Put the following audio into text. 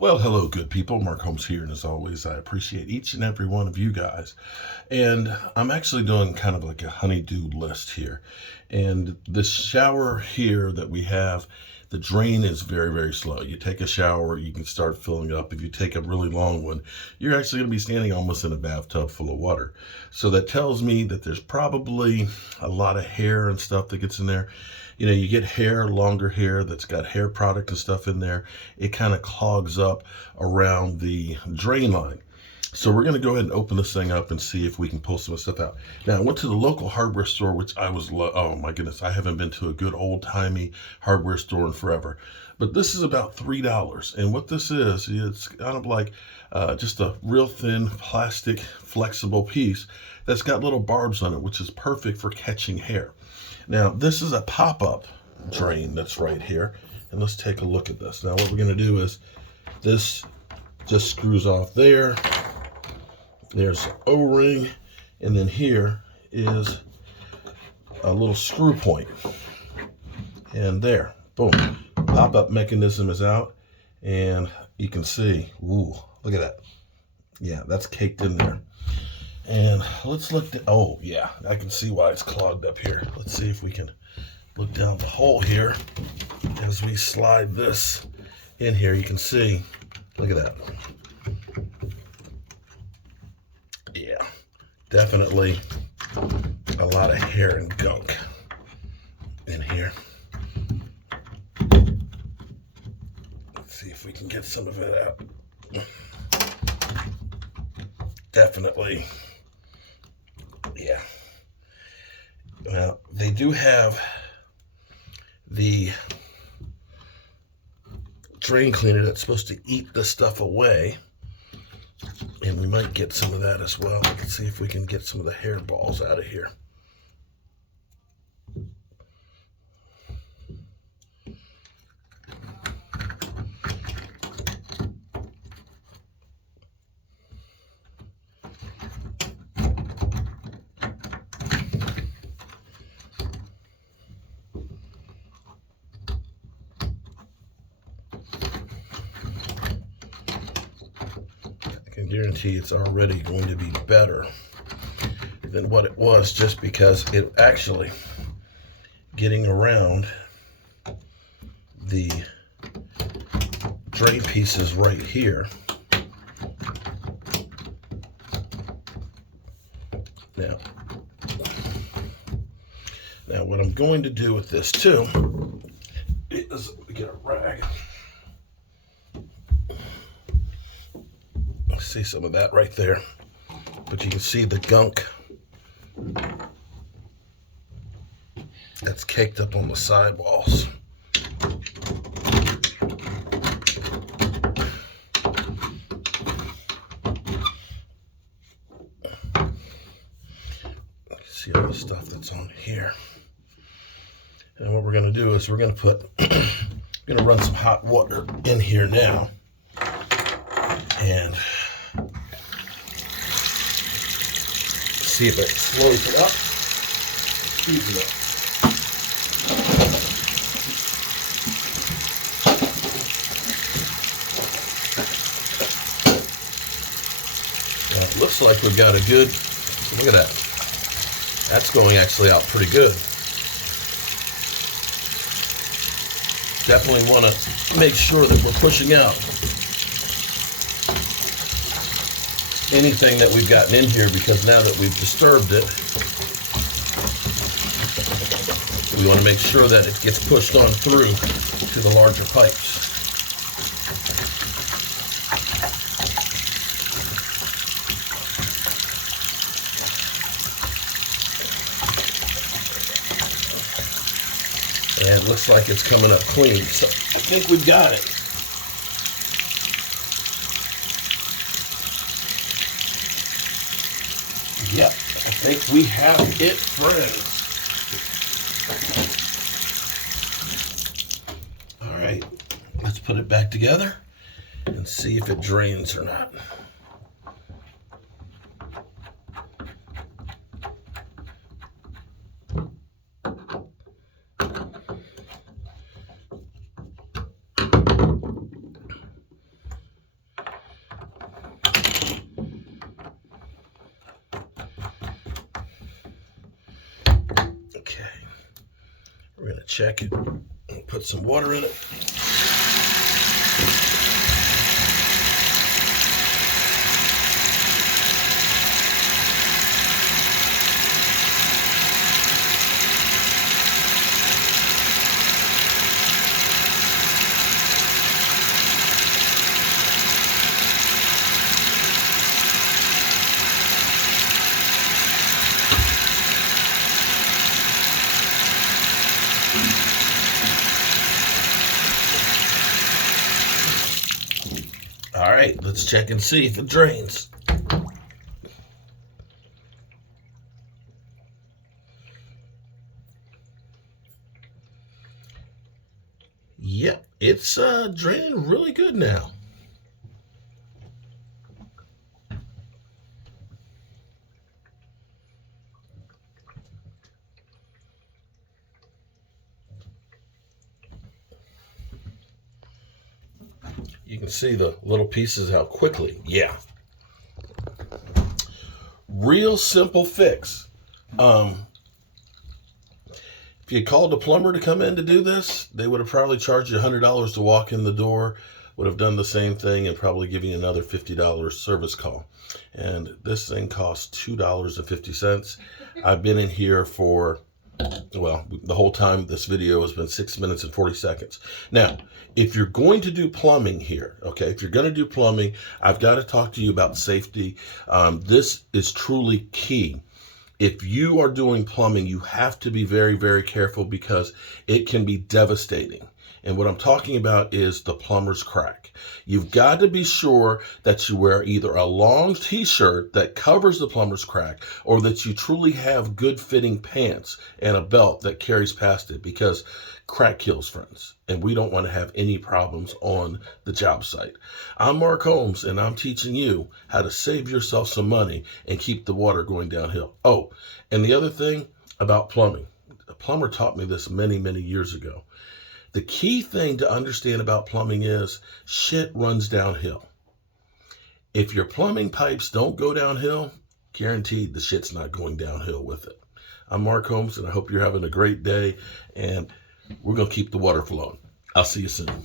Well, hello, good people. Mark Holmes here, and as always, I appreciate each and every one of you guys. And I'm actually doing kind of like a honey-do list here. And the shower here that we have, the drain is very, very slow. You take a shower, you can start filling it up. If you take a really long one, you're actually going to be standing almost in a bathtub full of water. So that tells me that there's probably a lot of hair and stuff that gets in there. You know, you get hair, longer hair that's got hair product and stuff in there. It kind of clogs up around the drain line. So we're going to go ahead and open this thing up and see if we can pull some stuff out. Now, I went to the local hardware store, which oh my goodness, I haven't been to a good old-timey hardware store in forever. But this is about $3. And what this is, it's kind of like just a real thin plastic flexible piece that's got little barbs on it, which is perfect for catching hair. Now, this is a pop-up drain that's right here. And let's take a look at this. Now, what we're going to do is this just screws off there. There's an O-ring. And then here is a little screw point. And there, boom. Pop-up mechanism is out. And you can see, ooh, look at that. Yeah, that's caked in there. And let's look, oh yeah, I can see why it's clogged up here. Let's see if we can look down the hole here. As we slide this in here, you can see, look at that. Yeah, definitely a lot of hair and gunk in here. Let's see if we can get some of it out. Definitely. Yeah. Now, they do have the drain cleaner that's supposed to eat the stuff away. And we might get some of that as well. Let's see if we can get some of the hair balls out of here. I can guarantee it's already going to be better than what it was, just because it actually getting around the drain pieces right here. Now what I'm going to do with this too is get a rag. See some of that right there, but you can see the gunk that's caked up on the sidewalls. See all the stuff that's on here. And what we're going to do is we're going to run some hot water in here now, and see if it slows it up, speeds it up. Now it looks like we've got a good, look at that. That's going actually out pretty good. Definitely want to make sure that we're pushing out anything that we've gotten in here, because now that we've disturbed it, we want to make sure that it gets pushed on through to the larger pipes. And it looks like it's coming up clean, so I think we've got it. Yep, I think we have it, friends. All right, let's put it back together and see if it drains or not. check it. Put some water in it. All right, let's check and see if it drains. Yep, it's draining really good now. You can see the little pieces how quickly. Yeah. Real simple fix. If you called a plumber to come in to do this, they would have probably charged you $100 to walk in the door, would have done the same thing, and probably giving you another $50 service call. And this thing costs $2.50. I've been in here for, well, the whole time this video has been 6 minutes and 40 seconds. Now, if you're going to do plumbing here, okay, if you're going to do plumbing, I've got to talk to you about safety. This is truly key. If you are doing plumbing, you have to be very, very careful because it can be devastating. And what I'm talking about is the plumber's crack. You've got to be sure that you wear either a long t-shirt that covers the plumber's crack or that you truly have good fitting pants and a belt that carries past it, because crack kills, friends. And we don't want to have any problems on the job site. I'm Mark Holmes, and I'm teaching you how to save yourself some money and keep the water going downhill. Oh, and the other thing about plumbing, a plumber taught me this many, many years ago. The key thing to understand about plumbing is shit runs downhill. If your plumbing pipes don't go downhill, guaranteed the shit's not going downhill with it. I'm Mark Holmes, and I hope you're having a great day, and we're going to keep the water flowing. I'll see you soon.